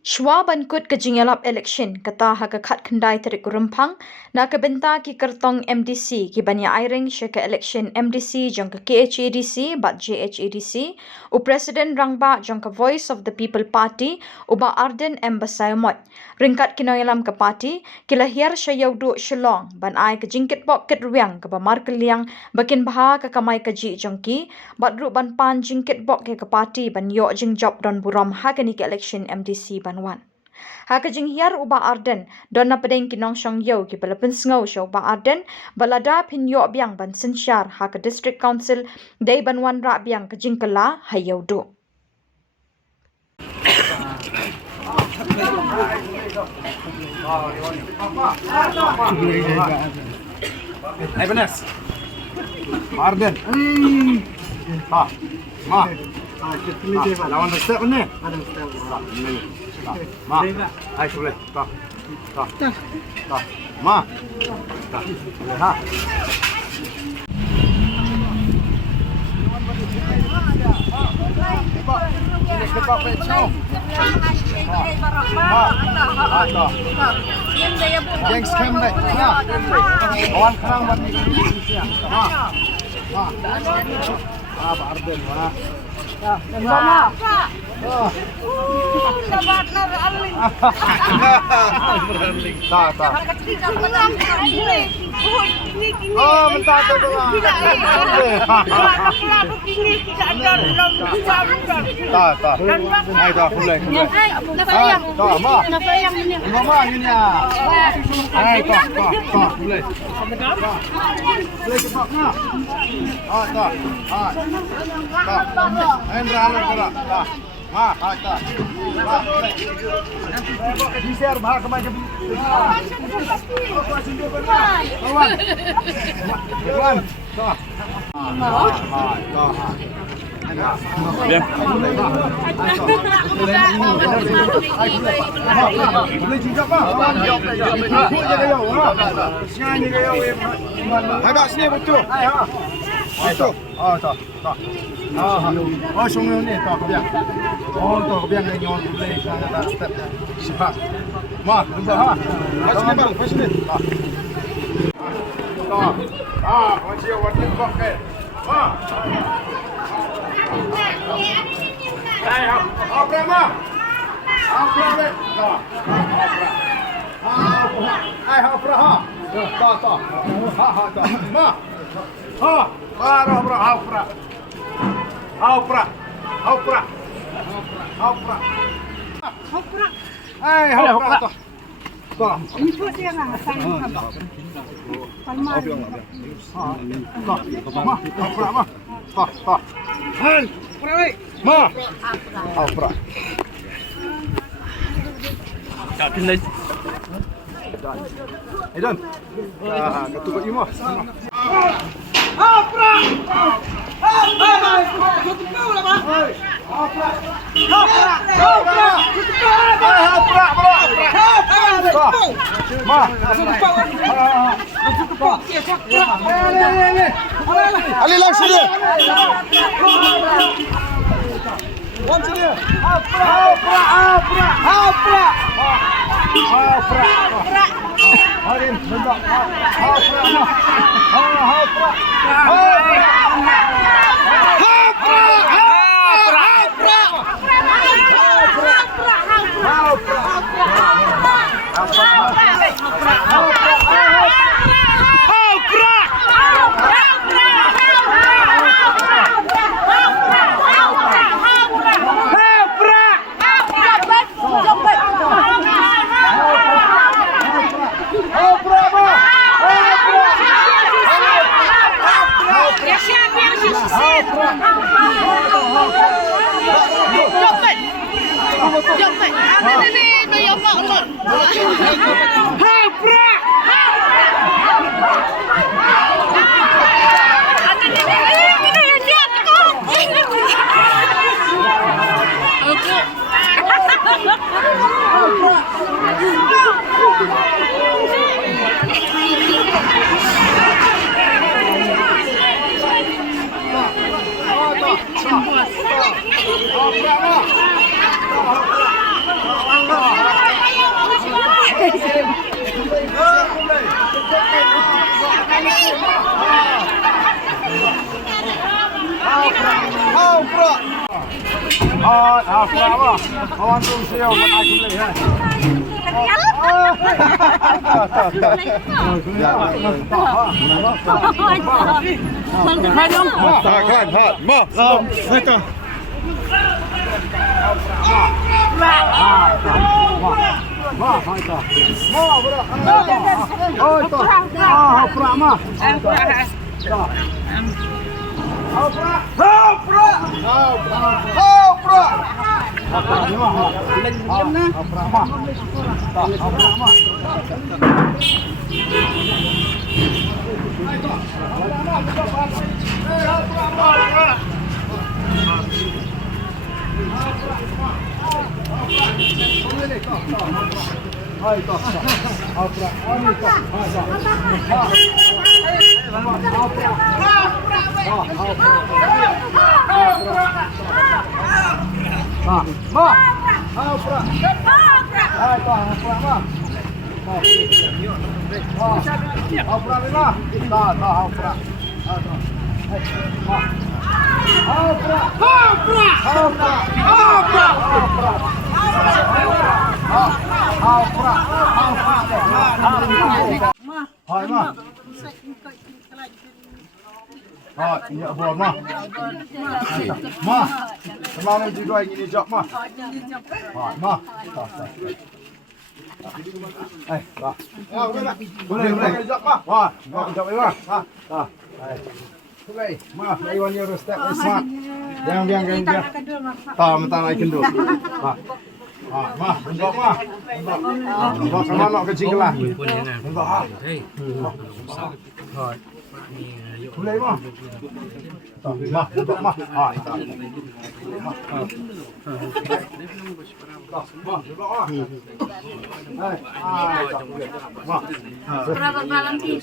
Shwa bankut ke jingelap election kata ha kat kendai terik rumpang na ke benta ki kertong MDC ki banya airing she ke election MDC jong ke KHADC bat JHADC u president rangba jong ke voice of the people party uba Arden Embasayamot ringkat kinoyalam ke party ki lahir shayau du shalong ban ai ke jingkit bok ket ruang ke bamar keliang bakin baha ke kamai ke ji jong ki bat ru ban pan jingkit bok ke party ban yo jing job don buram ha ke ni ke election MDC banwan ha ke jing hiar uba Arden don na pedeng kinong shong yo ki pelapun sngau sho uba Arden balada pin yo biang ban sinsyar ha ke district council dei banwan ra biang ke jing kala hayau do Hai Benas. Arden. Ha. Ma. Lawan step ni. Ma. Hai boleh. Ta. Ta. Ta. Ma. Ta. Ha. Yang scam deh. Kawan kerang buat Indonesia. Pak Arden, Ma. Ya, Oh, mentah tu Hai dah, boleh. Mama ini ya. Hai, boleh. Boleh cepat nak. Tak. Endralan gerak. Tak. Tak. Di share bahar kemai ke. Kawan. Tak. Bien. Boleh juga pak. Agak sini betul. Betul. Tak. Oh, sungguh ni tak kebiang. Oh, tak kebiang ni nyon boleh sangat step. Siap. Ma, nampak ha. Sini bang, sini. Tak. Macam warna kok ke. Ma. Hai, apa ma? Apa le? Tak. Hai, apa ha? Tak. Ha. Ma. Ha. Apa? Hai, apa? Tak. Ini pun dia nak sang apa? Palmar. Apa? Tak. Hai, ma. Apa? Kapten lagi. Edan. Ketua imam. Ali langsung dia. Langsung dia. Harin, bentar. Apa? Awan tu siapa buat aku boleh ha. Ini buat mah. Mah. Semalam juga ingin job mah. Mah. Boleh job mah. Wah, job mah. Boleh. Mah, iwan your step is smart. Yang. Mentah naik kendul. Mah, job mah. Job sama nak kecil lah. Boleh mah. Mah, job mah. Berapa malam sih?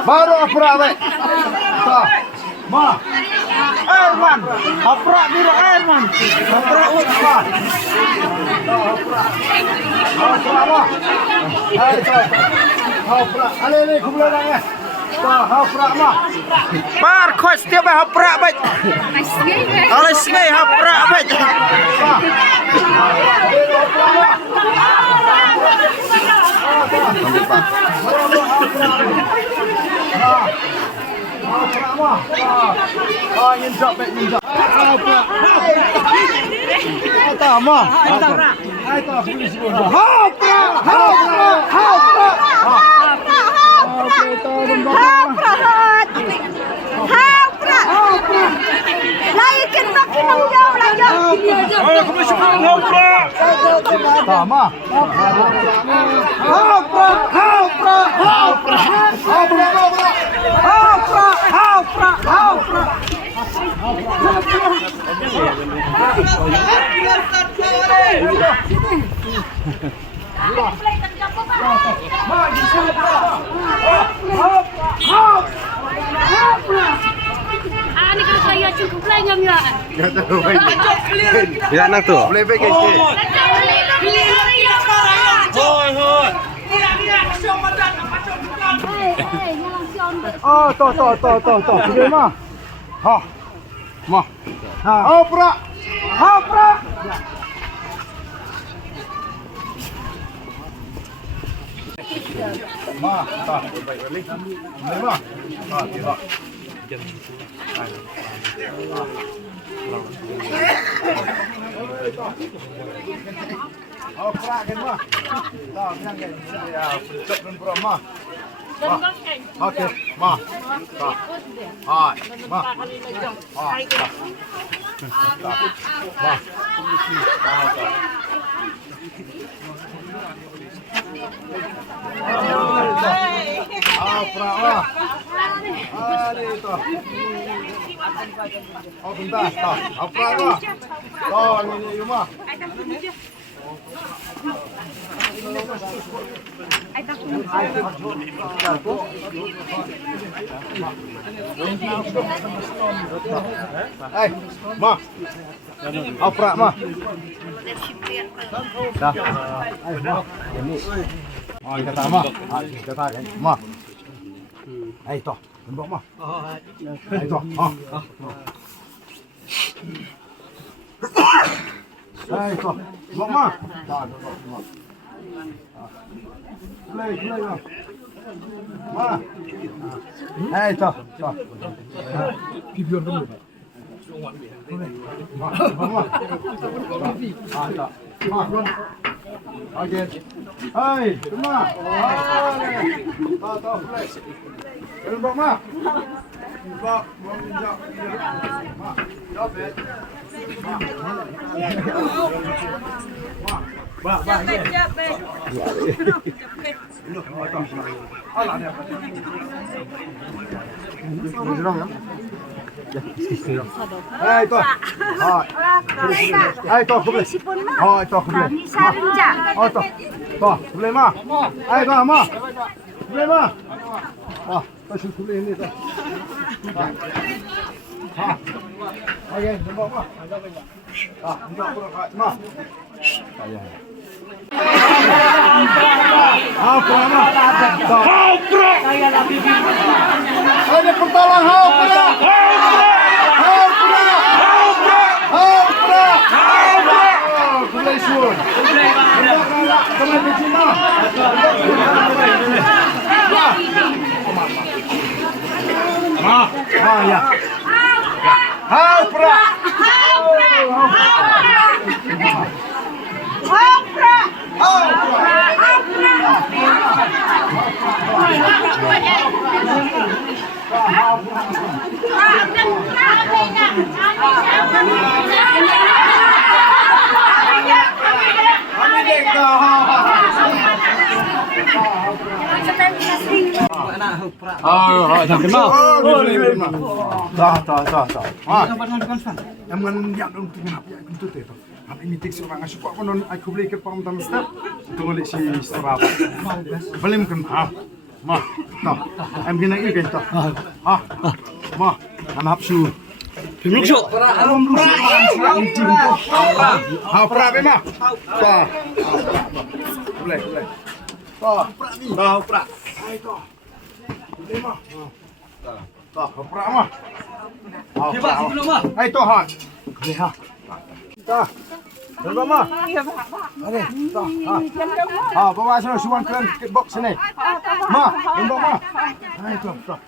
Baru opera baik. Ma. Airman. Opera biro Airman. Opera utma. Opera. Opera. Ale kumpulan ya. Opera ma. Bar kos dia opera baik. Ale sengai opera baik. Ingin job baik ni job. Tama. Ai tak boleh sebut. Ni kalau saya cukup lah ngam ya. Ya nak tu. Boleh baik ke? Oh, to. Boleh mah. Ha. Mah. Opera. Ma, tak baik balik. Boleh mah. Tidak. Opera kan mah. Tak jangan ya, percok dan perama. Okey, ma. Tak. Hai, ma. Hai. Ma. Opera. Ada itu. Oh, bentar, tak. Opera. Oh, ini rumah. Ay, takut. Ma. Opera, ma. Dah. Ini. Oh, kata ma. Kata kan. Ma. Toh. Tembak ma. Toh. Toh. Tembak ma. Dah, ma. Play ma. Ma. Toh. Toh. Pibion dulu. Ma. Okey. Hai, semua. Tahu play. Tembak ma. Tembak, menjak. Ma. Jawab. Ma. Capek. Alah dia. Toh. Toh, boleh. Toh, boleh. Toh. Toh, boleh ma. Toh, ma. Boleh ma. Toh boleh ini toh. Okey, tembak ma. Tembak ma. Saya. Ada pertolongan Yang yang dong tengah ya itu teh. Apa ini tik seorang asyik kok non aku beli ke pam tam step. Tulis si strap. Belum kan ma. Toh. Em gina ini kan toh. Ma. Anak su. Pemukso. Pra be ma. Toh. Boleh. Toh. Toh pra. Ai toh. Boleh ma. Toh pra ma. Hebat sebelum mah. Toh ha. Boleh ha. Toh. Tembak ma. Okey. Toh. Bawa sana suan keren kickbox sini. Ma, tembak ma. Toh. Toh.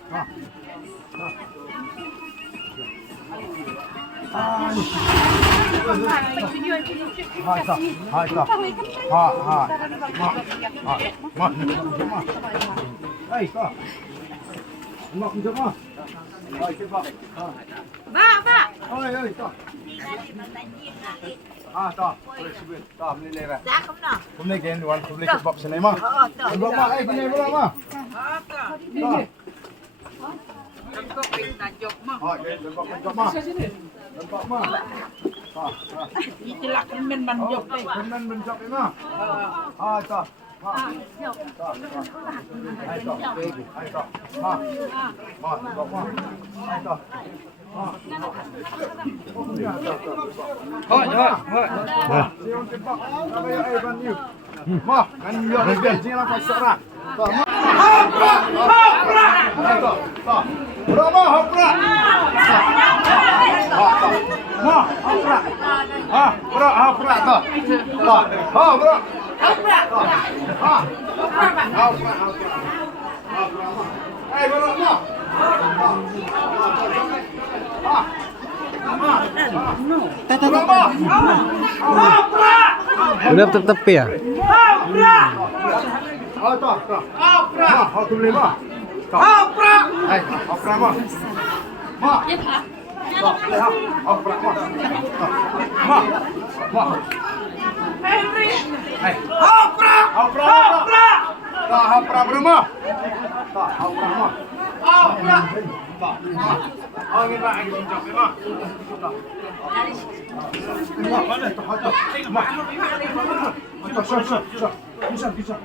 Itulah kemen manjok deh. Kemen benjok ini mah. Toh. Udah tepi ya? Tak hau pra berma. Tak hau pra ma. Hau pra. Tak. Angin lah angin jauh berma. Tak. Mana tak hau tak. Bisa.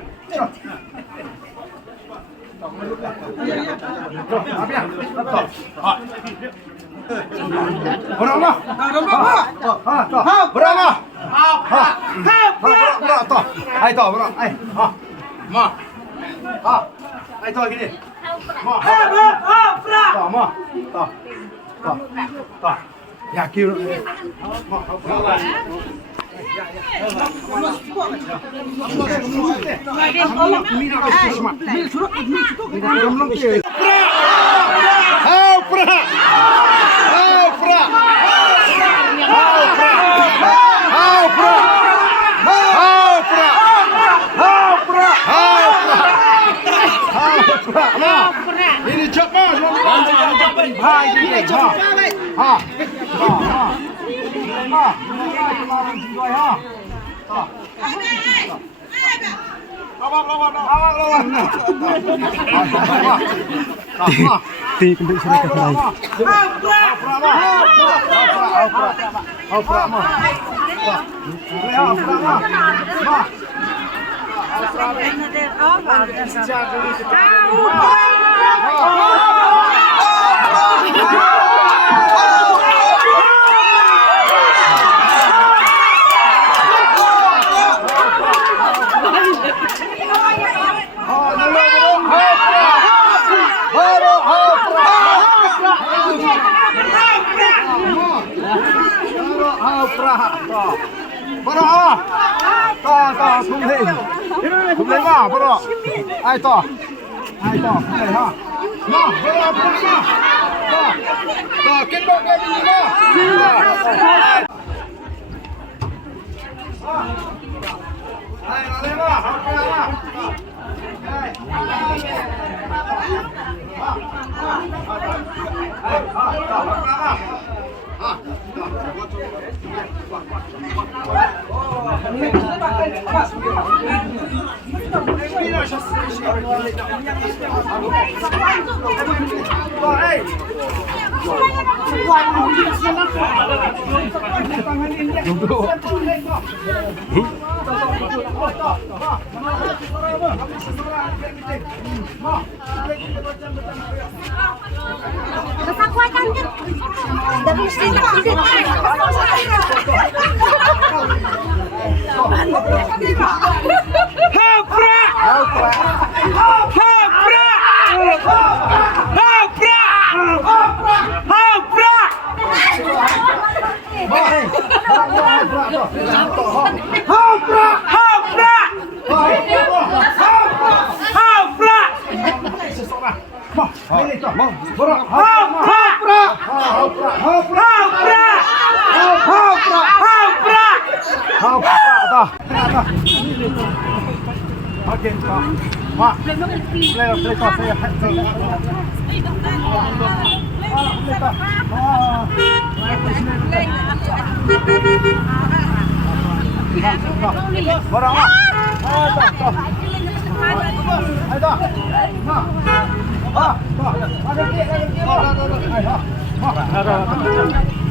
Berapa? Berapa? Berapa? Ai tahu berapa? Ai. Ma. Ai tahu gini. Ma. Tak ma. Tak. Ya kira. Ma. Ini cepat, Ti kembali sini ke sini. Ai to, ai to, ai ha. Ma, berapa ma? To, kita ke sini ma. Ai, ada ma, apa ma? Okey, mak. Play kau saya. Barang mak. Ada. Mak. Ada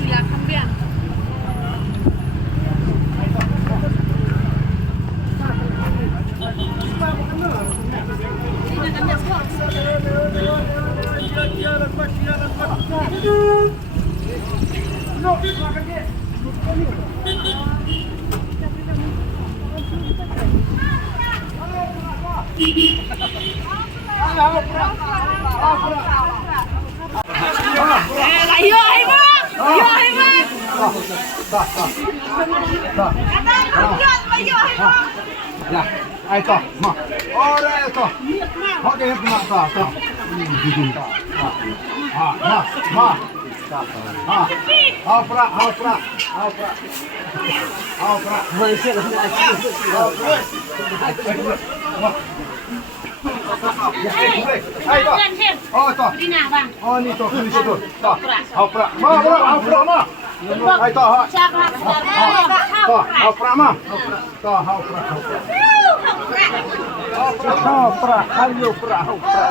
Gila kambian. Ayo, ayo. Ya, ai to, ma. Ora to. Okey, ma to. Ma. Hau pra. Ai to. Oh to. Oh ni to, ni situ. To. Hau pra. Ma. Ai to, ha. To, hau pra ma. To, hau pra. Hopra, ayo pra, hopra.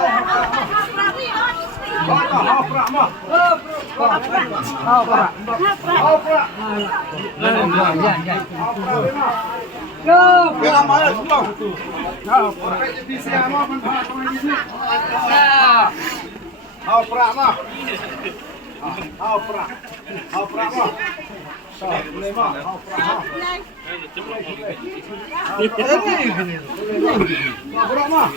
Hopra, mah. Hopra. Hopra. Ya, mana tu? Hopra. Di sini mah Hopra, mah. Hopra. Hopra, mah. Boleh mah. Hopra, mah. Hopra, mah.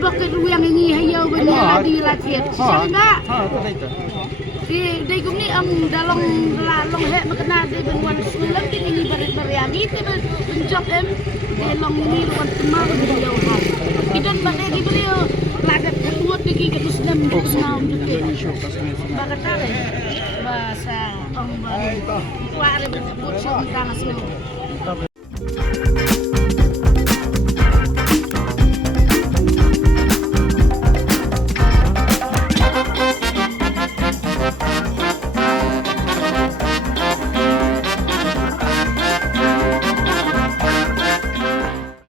Bakit yang ini hayo banyak di latihan. Sehingga di gumni ang dalong he makna de benwan sulam di ini beriani te benjok long ni ruan temar di jauh hal. Idon bakal di beliau ladat kuat di ke muslim naum di bagatare bahasa orang baru kuare bersebut sementara semua